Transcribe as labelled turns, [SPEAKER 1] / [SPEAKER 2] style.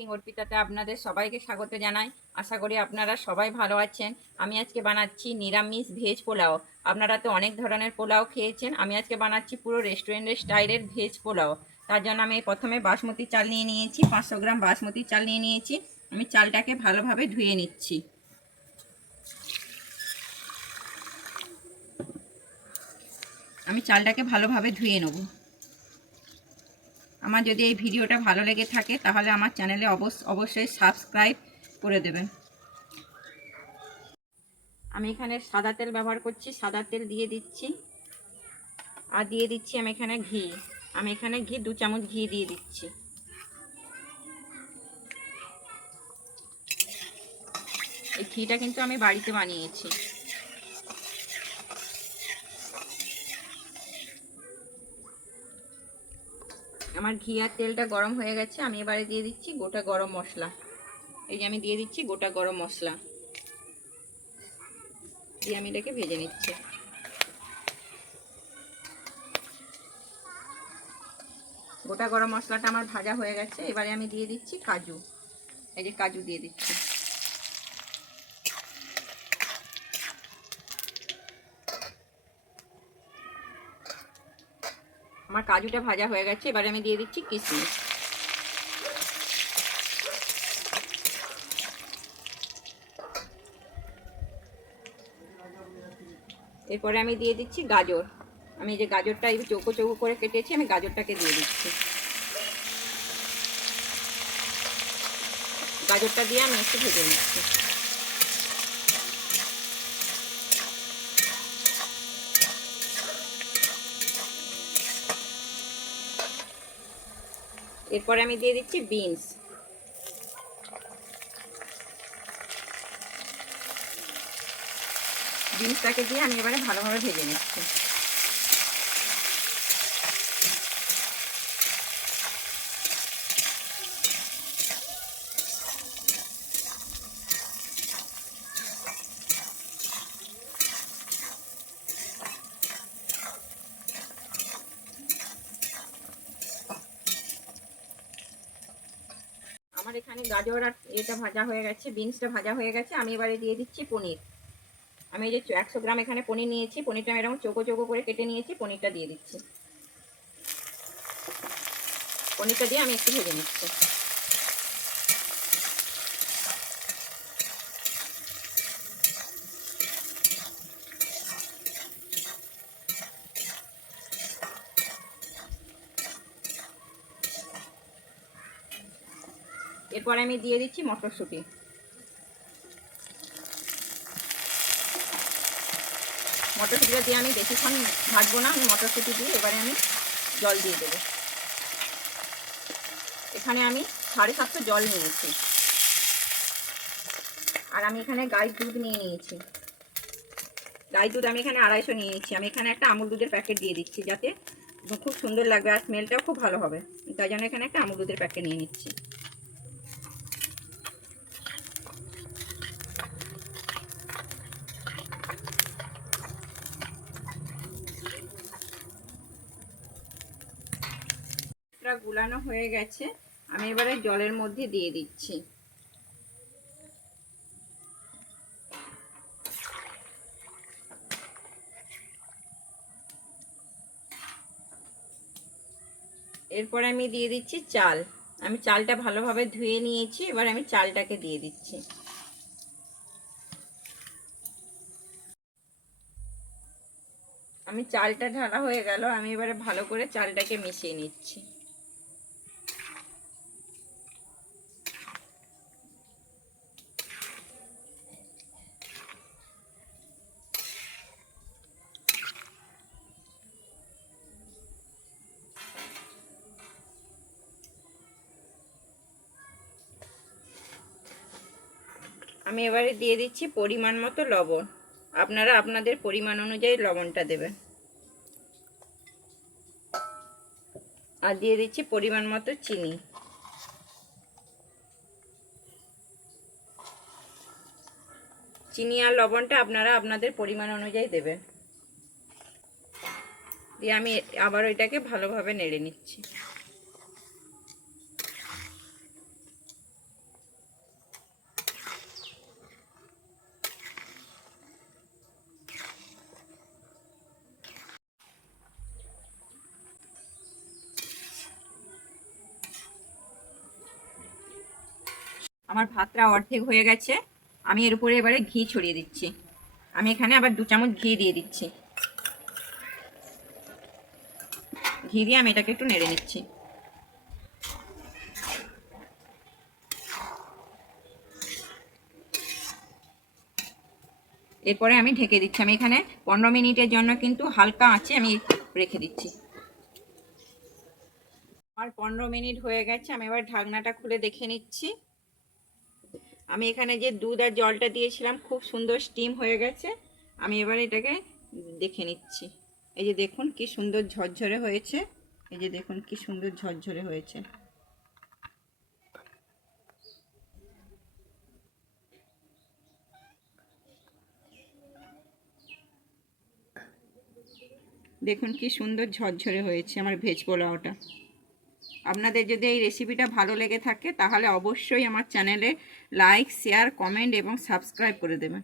[SPEAKER 1] Cooking অর্পিতাতে আপনাদের সবাইকে স্বাগত জানাই। আশা করি আপনারা সবাই ভালো আছেন। আমি আজকে বানাচ্ছি নিরামিষ ভেজ পোলাও। আপনারা তো অনেক ধরনের পোলাও খেয়েছেন। আমি আজকে বানাচ্ছি পুরো রেস্টুরেন্টের স্টাইলের ভেজ পোলাও। তার জন্য আমি প্রথমে বাসমতি চাল নিয়ে নিয়েছি, পাঁচশো গ্রাম বাসমতি চাল নিয়ে নিয়েছি। আমি চালটাকে ভালোভাবে ধুয়ে নিচ্ছি। আমি চালটাকে ভালোভাবে ধুয়ে নেব। আমার যদি এই ভিডিওটা ভালো লেগে থাকে, তাহলে আমার চ্যানেলে অবশ্য অবশ্যই সাবস্ক্রাইব করে দেবেন। আমি এখানে সাদা তেল ব্যবহার করছি, সাদা তেল দিয়ে দিচ্ছি। আর দিয়ে দিচ্ছি আমি এখানে ঘি। আমি এখানে ঘি, দু চামচ ঘি দিয়ে দিচ্ছি। এই ঘিটা কিন্তু আমি বাড়িতে বানিয়েছি। আমার ঘি আর তেলটা গরম হয়ে গেছে, আমি এবারে দিয়ে দিচ্ছি গোটা গরম মশলা। এই যে আমি দিয়ে দিচ্ছি গোটা গরম মশলা। দিয়ে আমি এটাকে ভেজে নিচ্ছি। গোটা গরম মশলাটা আমার ভাজা হয়ে গেছে, এবারে আমি দিয়ে দিচ্ছি কাজু। এই যে কাজু দিয়ে দিচ্ছি। আমার কাজুটা ভাজা হয়ে গেছে, এবারে আমি দিয়ে দিচ্ছি কিশমিশ এরপরে আমি দিয়ে দিচ্ছি গাজর। আমি যে গাজরটা এই চৌকো চৌকো করে কেটেছি, আমি গাজরটাকে দিয়ে দিচ্ছি। গাজরটা দিয়ে আমি একটু ভেজে নিচ্ছি। এরপরে আমি দিয়ে দিচ্ছি বিনস। বিনসটাকে দিয়ে আমি এবারে ভালোভাবে ভেজে নিচ্ছি। আমার এখানে গাজর আর এটা ভাজা হয়ে গেছে বিনসটা ভাজা হয়ে গেছে। আমি এবারে দিয়ে দিচ্ছি পনির। আমি এই যে একশো গ্রাম এখানে পনির নিয়েছি, পনিরটা আমি এরকম চোখো চোখো করে কেটে নিয়েছি, পনিরটা দিয়ে দিচ্ছি। পনিরটা দিয়ে আমি একটু ভেজে নিচ্ছি। এরপরে আমি দিয়ে দিচ্ছি মটরশুঁটি। মটরশুঁটিটা দিয়ে আমি বেশিক্ষণ ভাজবো না, আমি মটরশুঁটি দিয়ে এবারে আমি জল দিয়ে দেবো। এখানে আমি সাড়ে সাতশো জল নিয়েছি। আর আমি এখানে গাইর দুধ নিয়ে নিয়েছি। গাইর দুধ আমি এখানে আড়াইশো নিয়ে নিচ্ছি আমি এখানে একটা আমুল দুধের প্যাকেট দিয়ে দিচ্ছি যাতে খুব সুন্দর লাগবে আর স্মেলটাও খুব ভালো হবে। তাই জন্য এখানে একটা আমুল দুধের প্যাকেট নিয়ে নিচ্ছি। এটা গুলানো হয়ে গেছে, আমি এবারে জলের মধ্যে দিয়ে দিচ্ছি। এরপরে আমি দিয়ে দিচ্ছি চাল। আমি চালটা ভালোভাবে ধুয়ে নিয়েছি, এবার আমি চালটাকে দিয়ে দিচ্ছি। আমি চালটা ঢালা হয়ে গেল, আমি এবারে ভালো করে চালটাকে মিশিয়ে নিচ্ছি। আমি এবারে দিয়ে দিচ্ছি পরিমাণ মতো লবণ। আপনারা আপনাদের পরিমাণ অনুযায়ী লবণটা দেবেন। আর দিয়ে দিচ্ছি পরিমাণ মতো চিনি। চিনি আর লবণটা আপনারা আপনাদের পরিমাণ অনুযায়ী দেবেন। দিয়ে আমি আবার ওইটাকে ভালোভাবে নেড়ে নিচ্ছি। আমার ভাতটা অর্ধেক হয়ে গেছে, আমি এর উপরে এবারে ঘি ছড়িয়ে দিচ্ছি। আমি এখানে আবার দু চামচ ঘি দিয়ে দিচ্ছি। ঘি দিয়ে আমি এটাকে একটু নেড়ে নিচ্ছি। এরপরে আমি ঢেকে দিচ্ছি। আমি এখানে পনেরো মিনিটের জন্য কিন্তু হালকা আঁচে আমি রেখে দিচ্ছি। আমার পনেরো মিনিট হয়ে গেছে, আমি এবার ঢাকনাটা খুলে দেখে নিচ্ছি। আমি এখানে যে দুধ আর জলটা দিয়েছিলাম, খুব সুন্দর স্টিম হয়ে গেছে। আমি এবার এটাকে দেখে নিচ্ছি। এই যে দেখুন কি সুন্দর ঝরঝরে হয়েছে। এই যে দেখুন কি সুন্দর ঝরঝরে হয়েছে। দেখুন কি সুন্দর ঝরঝরে হয়েছে আমার ভেজ পোলাওটা। আপনাদের যদি এই রেসিপিটা ভালো লেগে থাকে, তাহলে অবশ্যই আমার চ্যানেলে লাইক শেয়ার কমেন্ট এবং সাবস্ক্রাইব করে দেবেন।